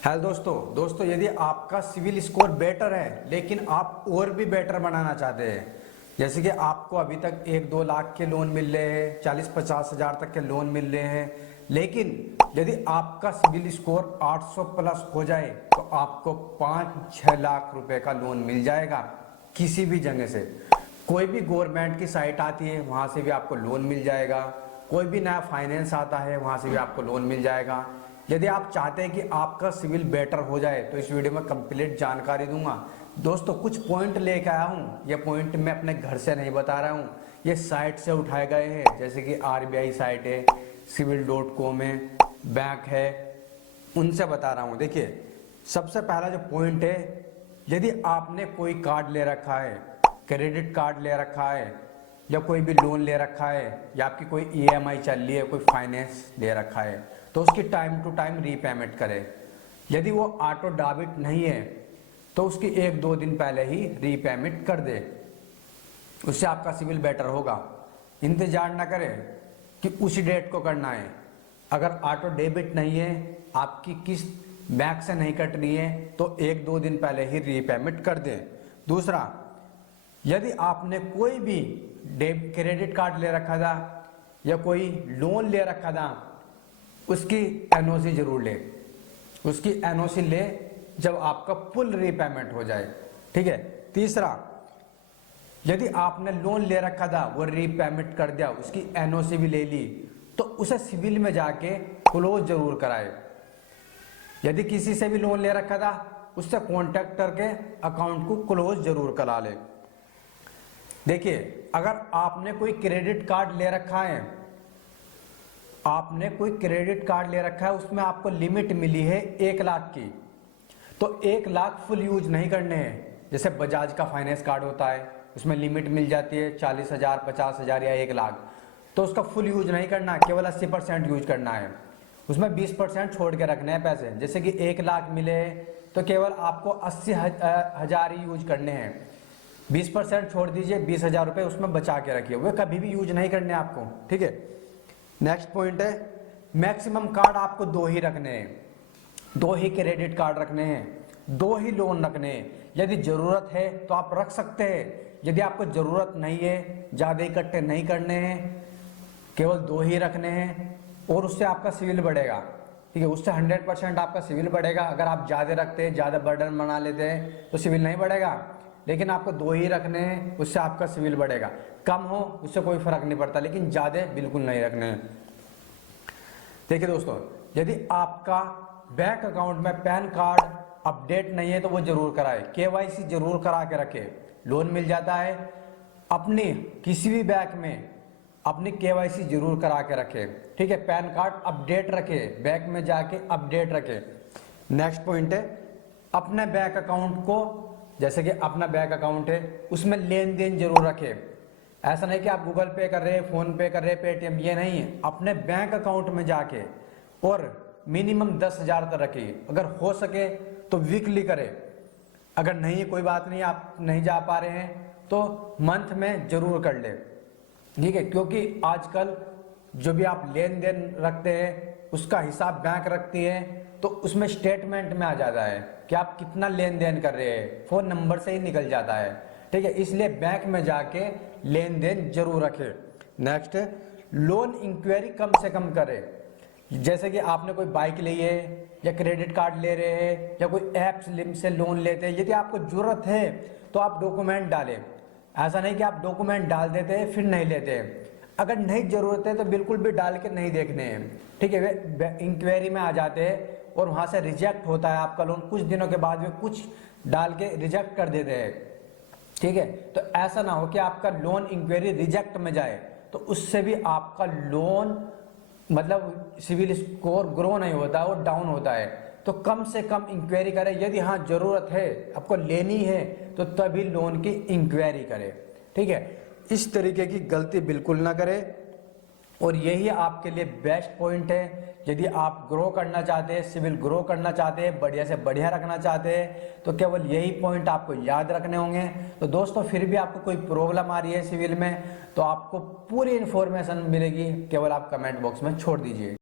Hello दोस्तों यदि आपका सिविल स्कोर बेटर है लेकिन आप और भी बेटर बनाना चाहते हैं, जैसे कि आपको अभी तक 1-2 लाख के लोन मिल रहे हैं, 40-50 हज़ार तक के लोन मिल रहे हैं, लेकिन यदि आपका सिविल स्कोर 800 प्लस हो जाए तो आपको 5-6 लाख रुपए का लोन मिल जाएगा किसी भी जगह से। कोई भी गवर्नमेंट की साइट आती है वहाँ से भी आपको लोन मिल जाएगा, कोई भी नया फाइनेंस आता है वहाँ से भी आपको लोन मिल जाएगा। यदि आप चाहते हैं कि आपका सिविल बेटर हो जाए तो इस वीडियो में कंप्लीट जानकारी दूंगा। दोस्तों कुछ पॉइंट लेकर आया हूँ, ये पॉइंट मैं अपने घर से नहीं बता रहा हूँ, ये साइट से उठाए गए हैं, जैसे कि RBI साइट है, civil.com है, बैंक है, उनसे बता रहा हूँ। देखिए सबसे पहला जो पॉइंट है, यदि आपने कोई कार्ड ले रखा है, क्रेडिट कार्ड ले रखा है या कोई भी लोन ले रखा है या आपकी कोई EMI चल रही है, कोई फाइनेंस ले रखा है, तो उसकी टाइम टू टाइम रीपेमेंट करें। यदि वो ऑटो डेबिट नहीं है तो उसकी 1-2 दिन पहले ही रीपेमेंट कर दे, उससे आपका सिविल बेटर होगा। इंतजार ना करें कि उसी डेट को करना है। अगर ऑटो डेबिट नहीं है, आपकी किस्त बैंक से नहीं कट रही है तो 1-2 दिन पहले ही रीपेमेंट कर दें। दूसरा, यदि आपने कोई भी क्रेडिट कार्ड ले रखा था या कोई लोन ले रखा था, उसकी NOC जरूर ले, उसकी NOC ले जब आपका फुल रीपेमेंट हो जाए, ठीक है। तीसरा, यदि आपने लोन ले रखा था वो रीपेमेंट कर दिया, उसकी NOC भी ले ली, तो उसे सिविल में जाके क्लोज जरूर कराए। यदि किसी से भी लोन ले रखा था उससे कांटेक्ट करके अकाउंट को क्लोज जरूर करा ले। देखिए अगर आपने कोई क्रेडिट कार्ड ले रखा है, आपने कोई क्रेडिट कार्ड ले रखा है, उसमें आपको लिमिट मिली है 1 लाख की, तो 1 लाख फुल यूज नहीं करने हैं। जैसे बजाज का फाइनेंस कार्ड होता है, उसमें लिमिट मिल जाती है 40,000, 50,000 या 1 लाख, तो उसका फुल यूज नहीं करना, केवल 80% यूज करना है। उसमें 20% छोड़ के रखने हैं पैसे। जैसे कि 1 लाख मिले तो केवल आपको 80,000 ही यूज करने हैं, 20% छोड़ दीजिए, 20,000 रुपये उसमें बचा के रखिए, वे कभी भी यूज नहीं करने आपको, ठीक है। नेक्स्ट पॉइंट है, मैक्सिमम कार्ड आपको 2 ही रखने हैं, 2 ही क्रेडिट कार्ड रखने हैं, 2 ही लोन रखने हैं। यदि जरूरत है तो आप रख सकते हैं, यदि आपको जरूरत नहीं है, ज्यादा इकट्ठे नहीं करने हैं, केवल 2 ही रखने हैं और उससे आपका सिविल बढ़ेगा, ठीक है। उससे 100% आपका सिविल बढ़ेगा। अगर आप ज्यादा रखते हैं, ज्यादा बर्डन बना लेते हैं तो सिविल नहीं बढ़ेगा, लेकिन आपको 2 ही रखने हैं, उससे आपका सिविल बढ़ेगा। कम हो उससे कोई फर्क नहीं पड़ता, लेकिन ज्यादा बिल्कुल नहीं रखने हैं। देखिए दोस्तों, यदि आपका बैंक अकाउंट में पैन कार्ड अपडेट नहीं है तो वो जरूर कराए, KYC जरूर करा के रखे, लोन मिल जाता है। अपनी किसी भी बैंक में अपनी KYC जरूर करा के रखे, ठीक है। पैन कार्ड अपडेट रखे, बैंक में जाके अपडेट रखे। नेक्स्ट पॉइंट है, अपने बैंक अकाउंट को, जैसे कि अपना बैंक अकाउंट है उसमें लेन देन जरूर रखे। ऐसा नहीं कि आप गूगल पे कर रहे, फोन पे कर रहे, पेटीएम, ये नहीं है। अपने बैंक अकाउंट में जाके और मिनिमम 10,000 तक रखिए। अगर हो सके तो वीकली करे, अगर नहीं कोई बात नहीं, आप नहीं जा पा रहे हैं तो मंथ में जरूर कर ले, ठीक है। क्योंकि आजकल जो भी आप लेन देन रखते हैं उसका हिसाब बैंक रखती है, तो उसमें स्टेटमेंट में आ जाता है कि आप कितना लेन देन कर रहे हैं, फोन नंबर से ही निकल जाता है, ठीक है। इसलिए बैंक में जाके लेन देन जरूर रखे। नेक्स्ट, लोन इंक्वायरी कम से कम करे। जैसे कि आपने कोई बाइक ली है या क्रेडिट कार्ड ले रहे हैं या कोई ऐप से लोन लेते हैं, यदि आपको जरूरत है तो आप डॉक्यूमेंट डालें। ऐसा नहीं कि आप डॉक्यूमेंट डाल देते हैं फिर नहीं लेते हैं। अगर नहीं जरूरत है तो बिल्कुल भी डाल के नहीं देखने हैं, ठीक है। वे इंक्वायरी में आ जाते हैं और वहां से रिजेक्ट होता है आपका लोन, कुछ दिनों के बाद वे कुछ डाल के रिजेक्ट कर देते हैं, ठीक है। तो ऐसा ना हो कि आपका लोन इंक्वायरी रिजेक्ट में जाए, तो उससे भी आपका लोन मतलब सिविल स्कोर ग्रो नहीं होता, वो डाउन होता है। तो कम से कम इंक्वायरी करें। यदि हाँ जरूरत है, आपको लेनी है, तो तभी लोन की इंक्वायरी करें, ठीक है। इस तरीके की गलती बिल्कुल ना करें, और यही आपके लिए बेस्ट पॉइंट है। यदि आप ग्रो करना चाहते हैं, सिविल ग्रो करना चाहते हैं, बढ़िया से बढ़िया रखना चाहते हैं, तो केवल यही पॉइंट आपको याद रखने होंगे। तो दोस्तों फिर भी आपको कोई प्रॉब्लम आ रही है सिविल में तो आपको पूरी इन्फॉर्मेशन मिलेगी, केवल आप कमेंट बॉक्स में छोड़ दीजिए।